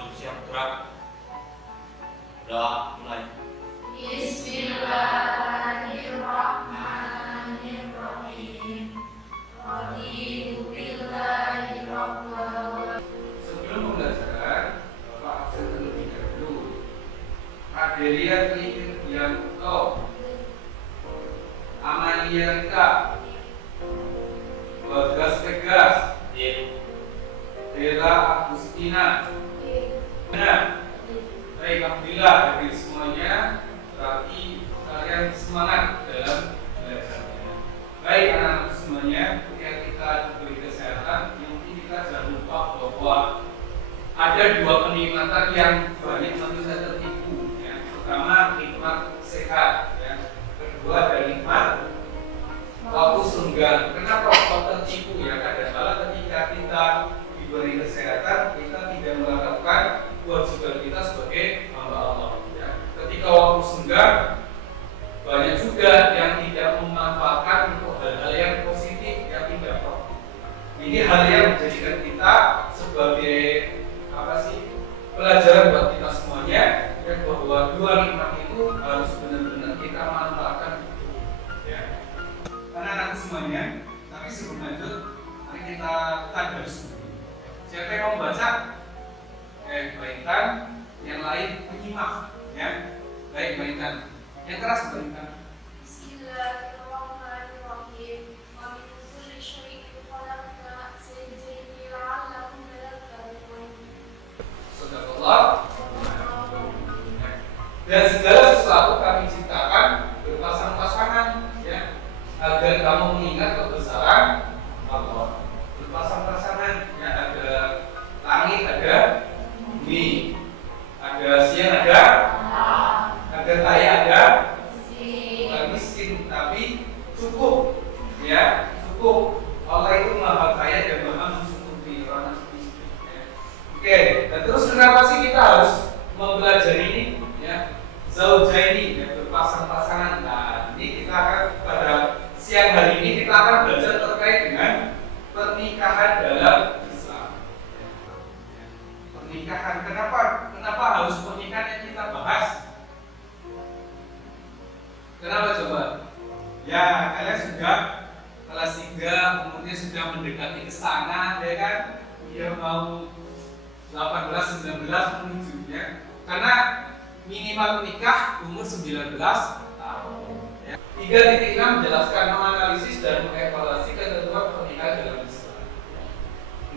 Belum siap gerak. Udah mulai. Bismillahirrahmanirrahim. Raditu billahi rabban. Sebelum pembelajaran, Bapak absen terlebih dahulu. Adelia Triyanto, Amalia Rika, Bagas Tegas, Bella Agustina. Nah, baik, alhamdulillah dari semuanya berarti kalian semangat dalam belajarnya. Baik anak-anak semuanya, ketika kita diberi kesehatan, yang penting kita jangan lupa bahwa ada dua kenikmatan yang banyak manusia tertipu. Ya. Pertama, nikmat sehat. Ya. Kedua, ada nikmat waktu senggang. Kenapa kok tertipu? Ya, kadang-kadang ketika kita diberi kesehatan, kita tidak melakukan kewajiban kita sebagai hamba Allah. Ya. Ketika waktu senggang, banyak juga yang tidak memanfaatkan untuk hal-hal yang positif, yang tidak produktif. Ini hal yang menjadikan kita sebagai pelajaran buat kita semuanya, ya, bahwa dua nikmat itu harus benar-benar kita manfaatkan. Ya. Anak-anak semuanya, tapi sebelum lanjut, mari kita tadarus dulu. Siapa yang mau membaca? Baikkan, yang lain menyimak, ya. Baik, baikkan. Yang keras baikkan. Bismillahirrahmanirrahim. Wa min kulli syai'in khalaqna zawjayn la'allakum tadhakkarun. Sadaqallah. Dan segala sesuatu kami ciptakan berpasang-pasangan, ya, agar kamu mengingat kebesaran Allah. Berpasang-pasangan, ya, ada langit, ada bumi, ada siang, ada kaya, ada bukan miskin, tapi cukup, ya, cukup. Allah itu maha kaya dan maha mencukupi orang miskin. Ya. Oke, dan terus kenapa sih kita harus mempelajari ini? Ya, zaujaini, ya, berpasang-pasangan. Nah, ini kita akan pada siang hari ini kita akan belajar terkait dengan pernikahan dalam Islam. Ya. Pernikahan, kenapa harus pernikahan yang kita bahas? Kenapa coba? Ya, kalian sudah kelas 3, umurnya sudah mendekati ke sana, ya kan? Dia mau 18, 19 menuju, ya. Karena minimal menikah umur 19 tahun. Ya. 3.6 menjelaskan, menganalisis dan mengevaluasi ketentuan pernikahan dalam Islam.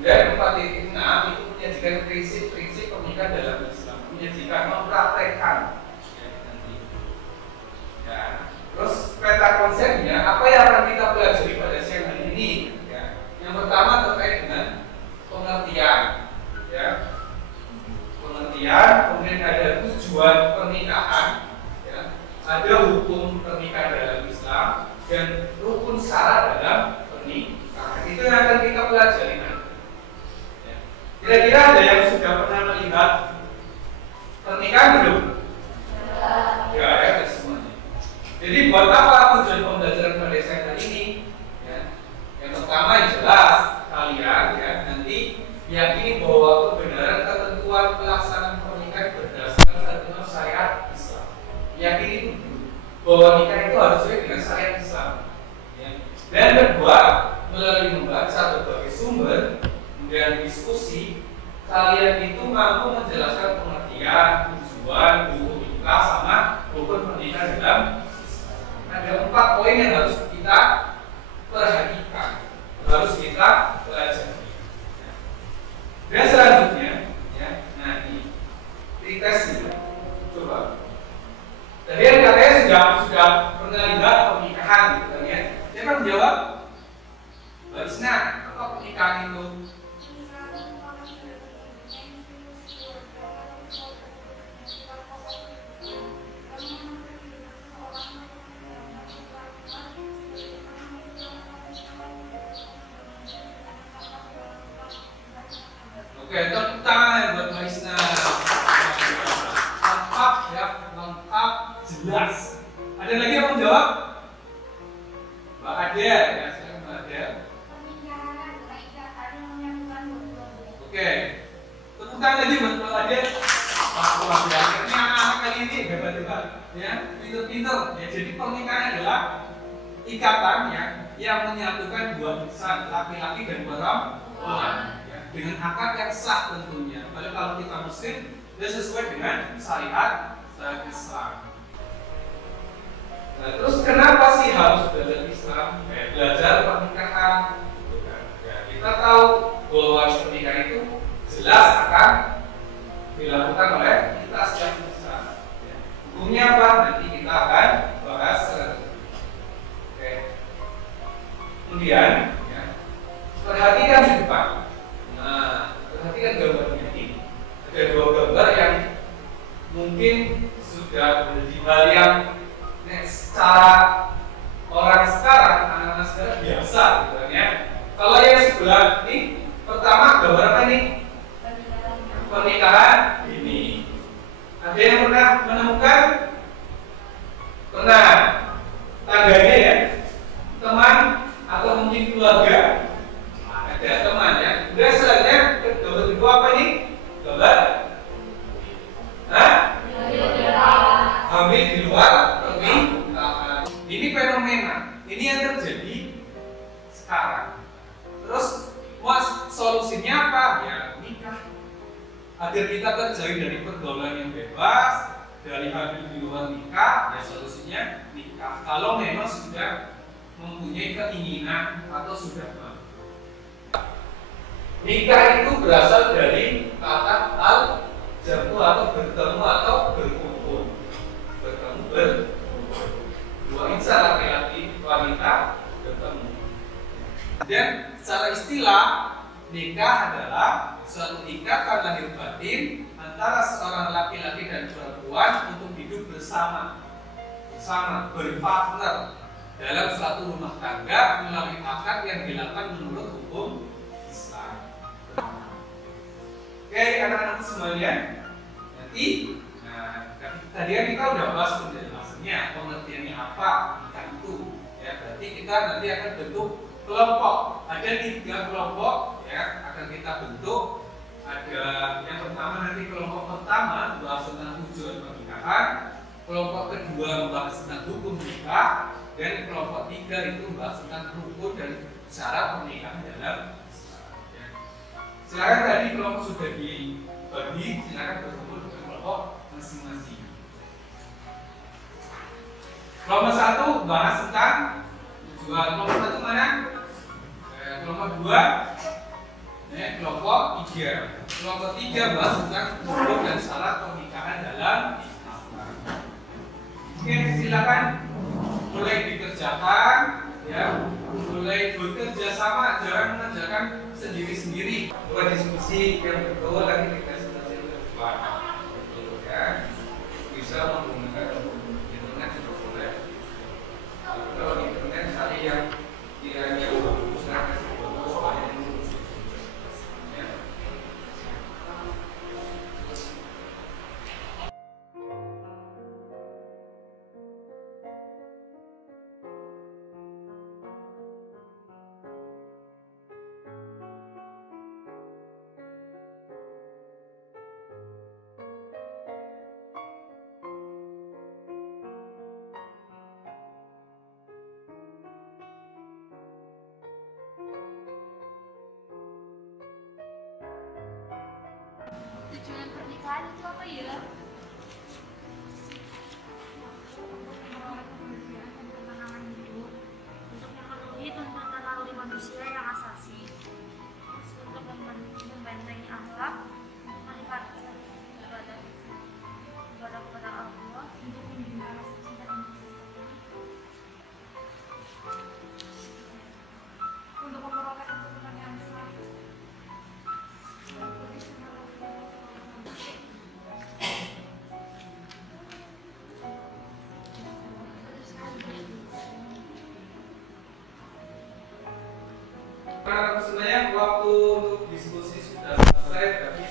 Dan 4.6 itu menyajikan prinsip-prinsip pernikahan dalam Islam, menyajikan mempraktekkan. Ya. Terus peta konsepnya, apa yang akan kita pelajari pada siang hari ini? Ya. Yang pertama terkait dengan pengertian, ya. Pengertian, kemudian ada tujuan pernikahan, ya. Ada hukum pernikahan dalam Islam dan rukun syarat dalam pernikahan. Itu yang akan kita pelajari nanti. Ya. Kira-kira ada yang sudah pernah melihat pernikahan belum? Ya, semuanya. Jadi buat apa tujuan pembelajaran pada siang hari ini? Ya. Yang pertama yang jelas kalian, ya, nanti meyakini bahwa kebenaran ketentuan pelaksanaan pernikahan berdasarkan ketentuan syariat Islam. Yakini itu bahwa nikah itu harus sesuai dengan syariat Islam. Ya. Dan kedua, melalui membaca berbagai sumber dan diskusi, kalian itu mampu menjelaskan pengertian, tujuan, hukum nikah sama hukum pernikahan dalam. Ada 4 poin yang harus kita perhatikan, harus kita pelajari. Dan selanjutnya, ya, nah ini tes ya. Coba. Tadi katanya sudah pernah lihat pernikahan, gitu kan ya? Siapa yang menjawab? Mbak Isna, apa pernikahan itu? Oke, tangan aja buat kalau dia luar biasa. Ini anak-anak kali ini hebat-hebat, ya, pintar-pintar. Ya, jadi pernikahan adalah ikatan yang menyatukan dua insan, laki-laki dan perempuan, ya, dengan akad yang sah tentunya. Kalau kita muslim, dia sesuai dengan syariat Islam. Nah, terus kenapa sih harus belajar Islam? Belajar pernikahan. Ya, kita tahu bahwa pernikahan itu jelas akan dilakukan oleh kita setiap insan. Ya. Hukumnya apa? Nanti kita akan bahas. Oke. Kemudian, ya, perhatikan di depan. Nah, perhatikan gambarnya ini. Ada dua gambar yang mungkin sudah menjadi hal yang secara orang sekarang, anak-anak sekarang biasa gitu ya. Kalau yang sebelah ini, pertama gambar apa nih? Pernikahan ini. Ada yang pernah menemukan? Pernah. Tangganya ya, teman atau mungkin keluarga. Ada teman ya. Udah selanjutnya gambar kedua apa nih? Gambar? Hamil di luar pernikahan. Ini fenomena. Ini yang terjadi sekarang. Terus, solusinya apa? Ya nikah. Agar kita terjauh dari pergaulan yang bebas, dari hamil di luar nikah, ya solusinya nikah. Kalau memang sudah mempunyai keinginan atau sudah mampu. Nikah itu berasal dari kata al-jamu atau bertemu atau berkumpul. Dua insan laki-laki wanita bertemu. Dan secara istilah nikah adalah suatu ikatan lahir batin antara seorang laki-laki dan perempuan untuk hidup bersama berpartner dalam suatu rumah tangga melalui akad yang dilakukan menurut hukum Islam. Oke, anak-anak semuanya, nanti tadi kan kita udah bahas penjelasannya, pengertiannya apa nikah itu. Ya, berarti kita nanti akan bentuk kelompok. Ada 3 kelompok ya akan kita bentuk. Ada yang pertama nanti kelompok pertama membahas tentang tujuan pernikahan, kelompok kedua membahas tentang hukum nikah, dan kelompok 3 itu membahas tentang rukun dan syarat pernikahan dalam Islam. Ya. Silakan tadi kelompok sudah dibagi, silakan berkumpul dengan kelompok masing-masing. Kelompok 1 bahas tentang tujuan. Kelompok 1 mana? Kelompok 2, kelompok 3. Kelompok 3 bahas tentang hukum dan syarat pernikahan dalam Islam. Oke, silakan mulai dikerjakan, ya, mulai bekerja sama, jangan mengerjakan sendiri-sendiri. Buat diskusi yang betul nanti kita selesai berdua. Ya, bisa menggunakan internet juga boleh. Kalau internet cari yang kiranya bagus, nanti bagus banyak yang lucu. Ya. Tujuan pernikahan itu apa ya? Memperoleh kebahagiaan dan ketenangan hidup, untuk memenuhi tuntutan naluri manusia yang asasi, untuk membentengi akhlak, untuk meningkatkan ibadah kepada Allah, untuk membina rasa cinta dan untuk memperoleh keturunan yang sah. Sebenarnya waktu untuk diskusi sudah selesai, tapi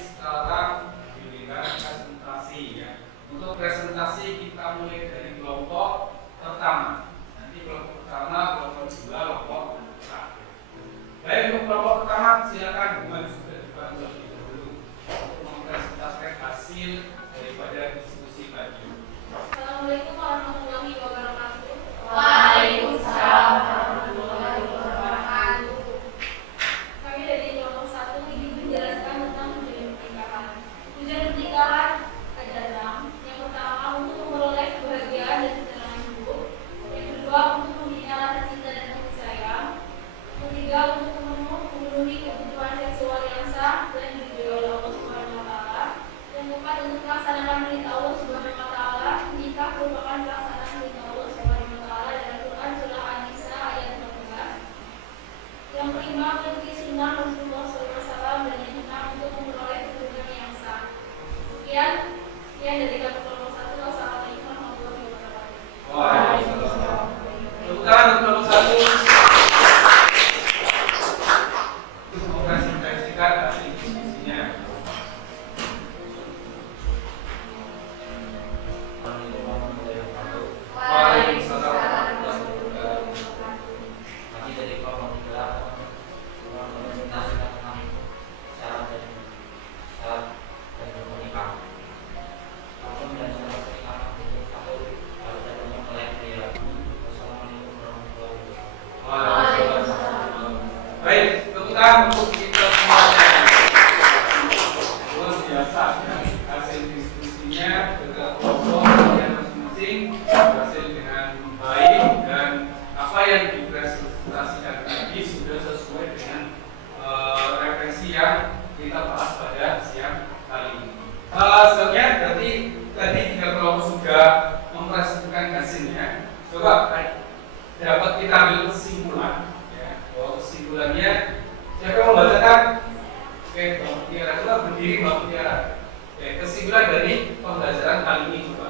Oke, kesimpulan dari pembelajaran kali ini coba.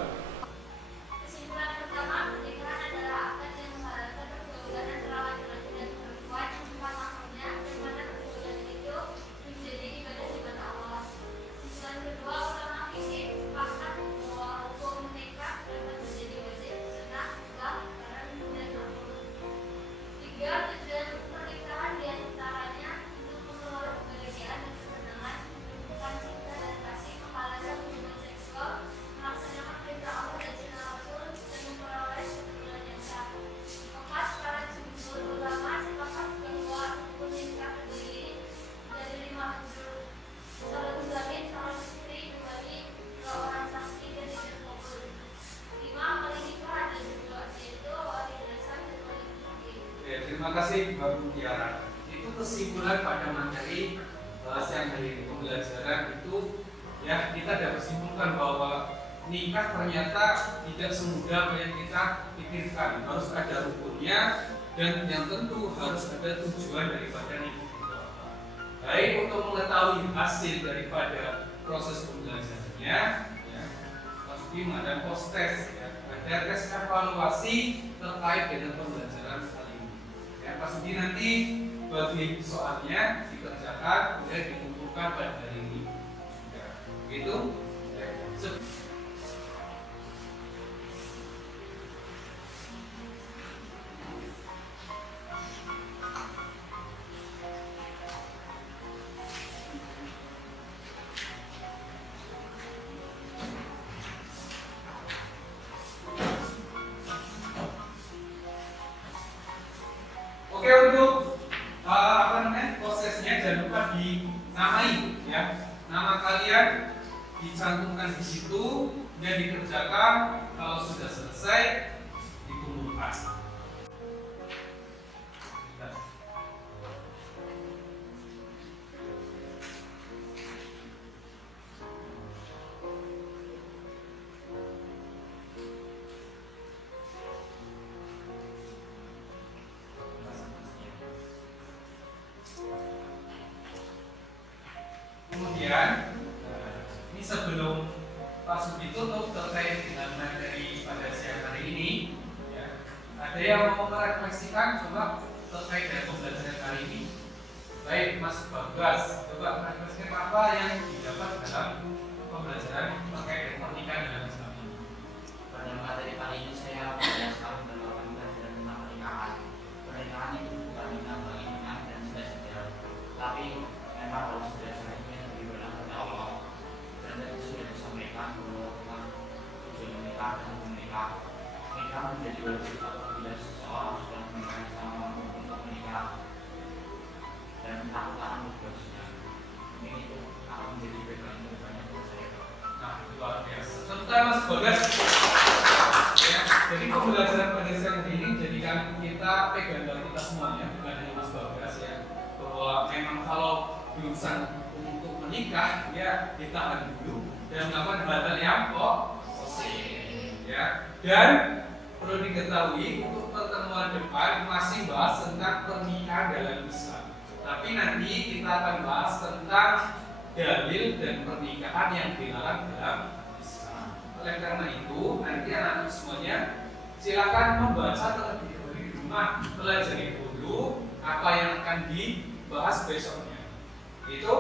Kesimpulan pertama, pernikahan adalah akad yang mensyaratkan pergaulan antara laki-laki dan perempuan pasangannya, dan mana pergaulan itu menjadi ibadah di mata Allah. Kesimpulan kedua, ulama fikih sepakat bahwa hukum menikah dapat menjadi wajib, sunnah, sah, haram, dan makruh. Tiga, tujuan pernikahan diantaranya untuk memperoleh kebahagiaan dan kesenangan, menumbuhkan cinta dan kasih, menghalalkan hubungan seksual, melaksanakan perintah Allah dan sunnah Rasul, dan memperoleh keturunan yang sah. Empat, para jumhur ulama sepakat bahwa hukum nikah terdiri dari 5 unsur: calon suami, calon istri, kembali, 2 orang saksi, dan izin kabul. 5, wali nikah ada 2, yaitu wali dasar dan wali fikih. Oke, terima kasih Mbak Mutiara. Itu kesimpulan pada materi siang hari ini. Pembelajaran itu ya kita dapat simpulkan bahwa nikah ternyata tidak semudah apa yang kita pikirkan. Harus ada rukunnya dan yang tentu harus ada tujuan daripada nikah itu apa. Baik, untuk mengetahui hasil daripada proses pembelajarannya, ya, Mas Bim ada post-test, ya, ada tes evaluasi terkait dengan pembelajaran kali ini. Ya, Pak Sudi nanti bagi soalnya dikerjakan, kemudian dikumpulkan pada hari ini. Sudah, begitu. Ya. Oke, untuk prosesnya jangan lupa dinamai ya. Nama kalian dicantumkan di situ dan dikerjakan. Kalau sudah selesai dikumpulkan. Kemudian, ini sebelum Pak Sudi tutup terkait dengan materi pada siang hari ini, ya, ada yang mau merefleksikan coba terkait dengan pembelajaran kali ini? Baik, Mas Bagas, coba refleksikan apa yang didapat dalam pembelajaran terkait dengan pernikahan dalam Islam ini? Pada materi kali ini saya banyak sekali mendapatkan pelajaran tentang pernikahan. Pernikahan itu bukan tentang keinginan dan sudah, tapi memang harus berdasarkan Allah. Dan tadi sudah disampaikan bahwa tujuan menikah dan menikah menjadi wajib apabila seseorang sudah menikah sama untuk menikah dan taat tugasnya. Ini itu akan menjadi pegangan terbanyak buat saya. Nah, luar biasa. Serta Mas Bagas. Ya, jadi pembelajaran pada siang ini jadikan kita pegangan kita semuanya, bukan hanya Mas Bagas ya, bahwa memang kalau jurusan untuk menikah ya ditahan dulu dan melakukan hal-hal yang positif ya. Dan perlu diketahui untuk pertemuan depan masih bahas tentang pernikahan dalam Islam, tapi nanti kita akan bahas tentang dalil dan pernikahan yang dilarang dalam Islam. Oleh karena itu nanti anak-anak semuanya silakan membaca terlebih dahulu di rumah, pelajari dulu apa yang akan dibahas besoknya. Itu